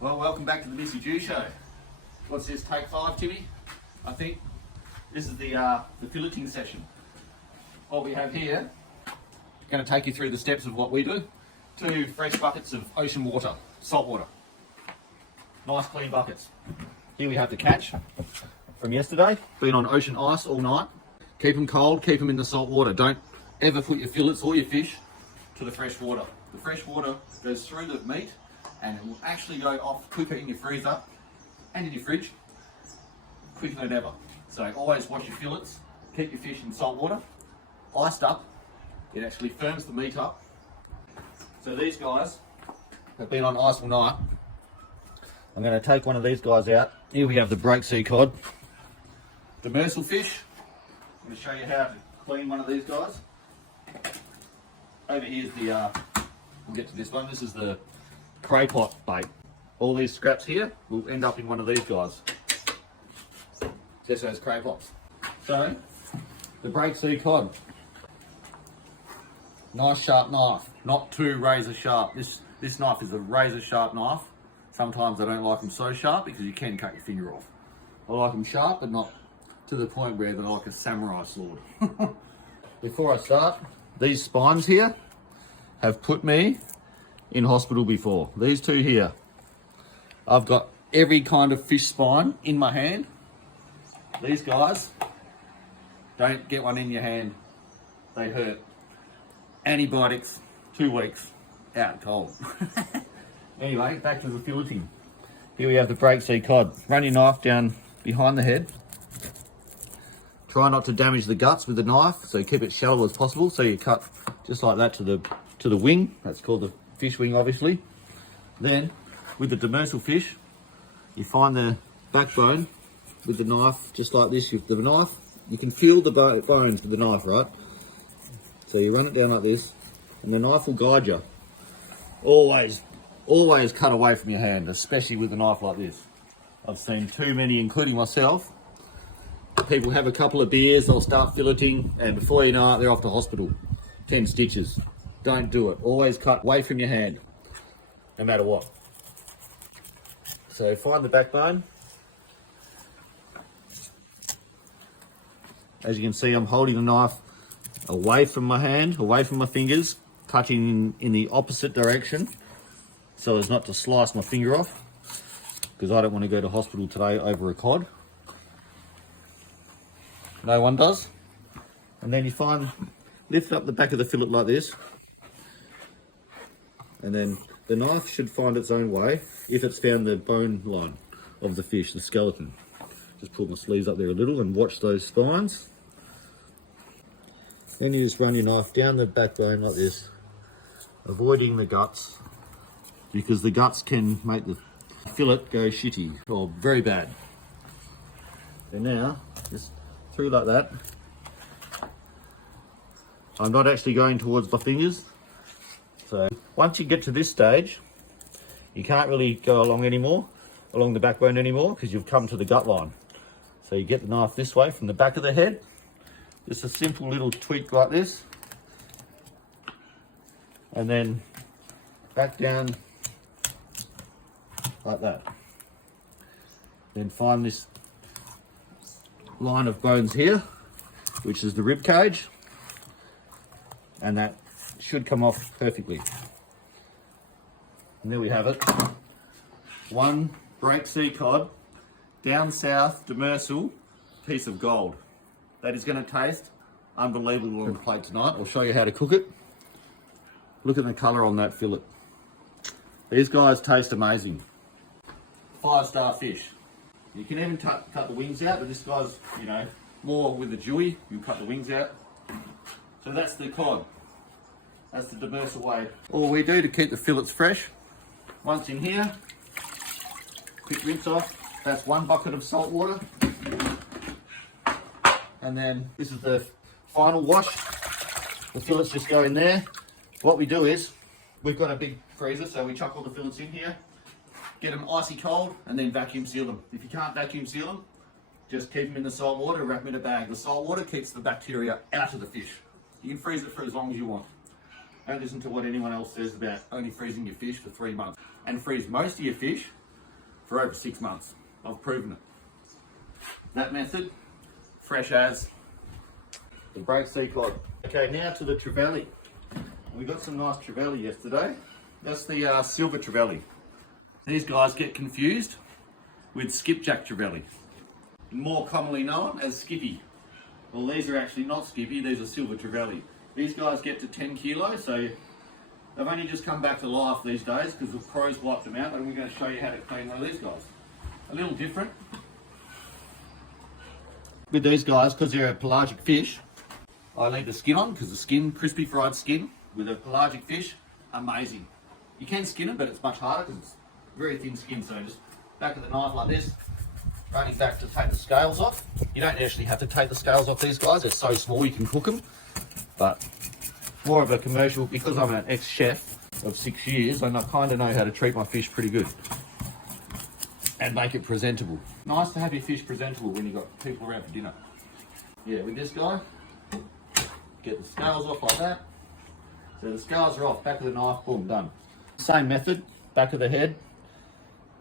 Well, welcome back to the Missy Jew Show. What's this, take 5, Timmy? I think this is the filleting session. What we have here, going to take you through the steps of what we do. 2 fresh buckets of ocean water, salt water. Nice clean buckets. Here we have the catch from yesterday. Been on ocean ice all night. Keep them cold, keep them in the salt water. Don't ever put your fillets or your fish to the fresh water. The fresh water goes through the meat and it will actually go off quicker in your freezer and in your fridge, quicker than ever. So always wash your fillets, keep your fish in salt water, iced up. It actually firms the meat up. So these guys have been on ice all night. I'm going to take one of these guys out. Here we have the break sea cod. Demersal fish. I'm going to show you how to clean one of these guys. Over here's the, we'll get to this one. This is the cray pot bait. All these scraps here will end up in one of these guys. Just those cray pots. So, the break sea cod. Nice sharp knife, not too razor sharp. This knife is a razor sharp knife. Sometimes I don't like them so sharp because you can cut your finger off. I like them sharp, but not to the point where they're like a samurai sword. Before I start, these spines here have put me in hospital before. These 2 here. I've got every kind of fish spine in my hand. These guys, don't get one in your hand. They hurt. Antibiotics, 2 weeks, out cold. Anyway, back to the filleting. Here we have the break sea cod. Run your knife down behind the head. Try not to damage the guts with the knife, so keep it shallow as possible. So you cut just like that to the wing. That's called the fish wing, obviously. Then, with the demersal fish, you find the backbone with the knife, just like this. With the knife, you can feel the bones with the knife, right? So you run it down like this, and the knife will guide you. Always cut away from your hand, especially with a knife like this. I've seen too many, including myself. People have a couple of beers, they'll start filleting, and before you know it, they're off to hospital. 10 stitches. Don't do it. Always cut away from your hand, no matter what. So find the backbone. As you can see, I'm holding the knife away from my hand, away from my fingers, cutting in the opposite direction so as not to slice my finger off, because I don't want to go to hospital today over a cod. No one does. And then you lift up the back of the fillet like this, and then the knife should find its own way if it's found the bone line of the fish, the skeleton. Just pull my sleeves up there a little and watch those spines. Then you just run your knife down the backbone like this, avoiding the guts, because the guts can make the fillet go shitty or very bad. So now, just through like that. I'm not actually going towards my fingers. So once you get to this stage, you can't really go along the backbone anymore, because you've come to the gut line. So you get the knife this way from the back of the head. Just a simple little tweak like this. And then back down like that. Then find this line of bones here, which is the rib cage, and that should come off perfectly. And there we have it. 1 break sea cod, down south demersal piece of gold. That is going to taste unbelievable on the plate tonight. I'll show you how to cook it. Look at the colour on that fillet. These guys taste amazing. 5-star fish. You can even cut the wings out, but this guy's, more with the dewy. You cut the wings out. So that's the cod. That's the demersal way. All we do to keep the fillets fresh, once in here, quick rinse off. That's 1 bucket of salt water. And then this is the final wash. The fillets just go in there. What we do is, we've got a big freezer, so we chuck all the fillets in here, get them icy cold, and then vacuum seal them. If you can't vacuum seal them, just keep them in the salt water, wrap them in a bag. The salt water keeps the bacteria out of the fish. You can freeze it for as long as you want. Don't listen to what anyone else says about only freezing your fish for 3 months. And freeze most of your fish for over 6 months. I've proven it. That method, fresh as the break sea cod. Okay, now to the Trevelli. We got some nice Trevelli yesterday. That's the silver Trevelli. These guys get confused with skipjack Trevelli, more commonly known as skippy. Well, these are actually not skippy, these are silver Trevelli. These guys get to 10 kilos, so they've only just come back to life these days because the crows wiped them out, and we're going to show you how to clean one of these guys. A little different with these guys, because they're a pelagic fish. I leave the skin on because the skin, crispy fried skin with a pelagic fish, amazing. You can skin them, but it's much harder because it's very thin skin. So just back of the knife like this, running back to take the scales off. You don't actually have to take the scales off these guys, they're so small you can cook them. But more of a commercial, because I'm an ex-chef of 6 years, and I kind of know how to treat my fish pretty good and make it presentable. Nice to have your fish presentable when you've got people around for dinner. Yeah, with this guy, get the scales off like that. So the scales are off, back of the knife, boom, done. Same method, back of the head.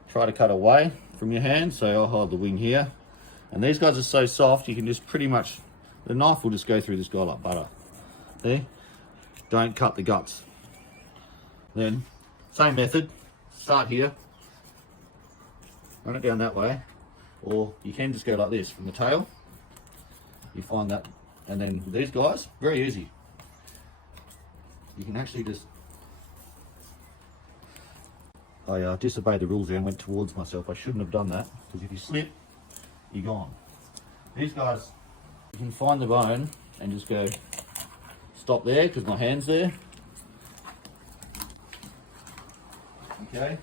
Try to cut away from your hand, so I'll hold the wing here. And these guys are so soft, you can just pretty much, the knife will just go through this guy like butter. There, don't cut the guts. Then, same method, start here, run it down that way, or you can just go like this from the tail. You find that, and then with these guys, very easy. You can actually just, I disobeyed the rules there and went towards myself. I shouldn't have done that, because if you slip, you're gone. These guys, you can find the bone and just go, stop there, because my hand's there. Okay,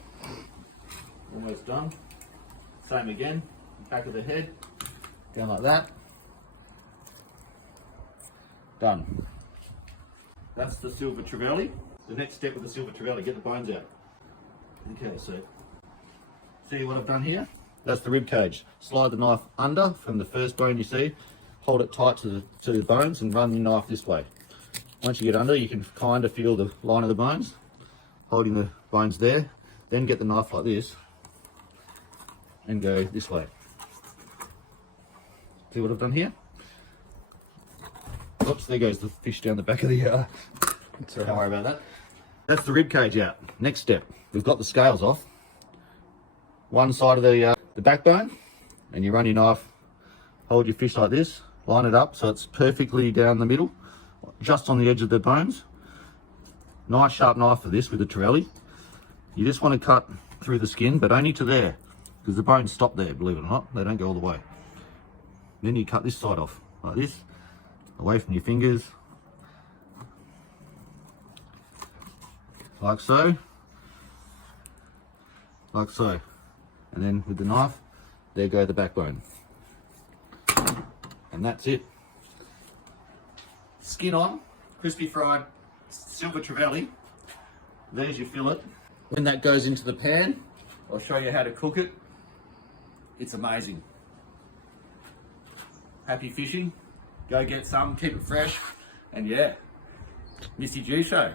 almost done. Same again, back of the head, down like that. Done. That's the silver Trevelli. The next step with the silver Trevelli, get the bones out. Okay, so see what I've done here? That's the rib cage. Slide the knife under from the first bone you see, hold it tight to the bones and run your knife this way. Once you get under, you can kind of feel the line of the bones, holding the bones there. Then get the knife like this and go this way. See what I've done here? Oops, there goes the fish down the back of the don't worry about that. That's the rib cage out. Next step, we've got the scales off. One side of the backbone, and you run your knife, hold your fish like this, line it up so it's perfectly down the middle, just on the edge of the bones. Nice sharp knife for this with the Trevelli. You just want to cut through the skin, but only to there, because the bones stop there, believe it or not. They don't go all the way. Then you cut this side off, like this, away from your fingers, like so, like so. And then with the knife, there go the backbone. And that's it. Skin on, crispy fried silver Trevelli. There's your fillet. When that goes into the pan, I'll show you how to cook it. It's amazing. Happy fishing. Go get some, keep it fresh. And yeah, Missy G Show.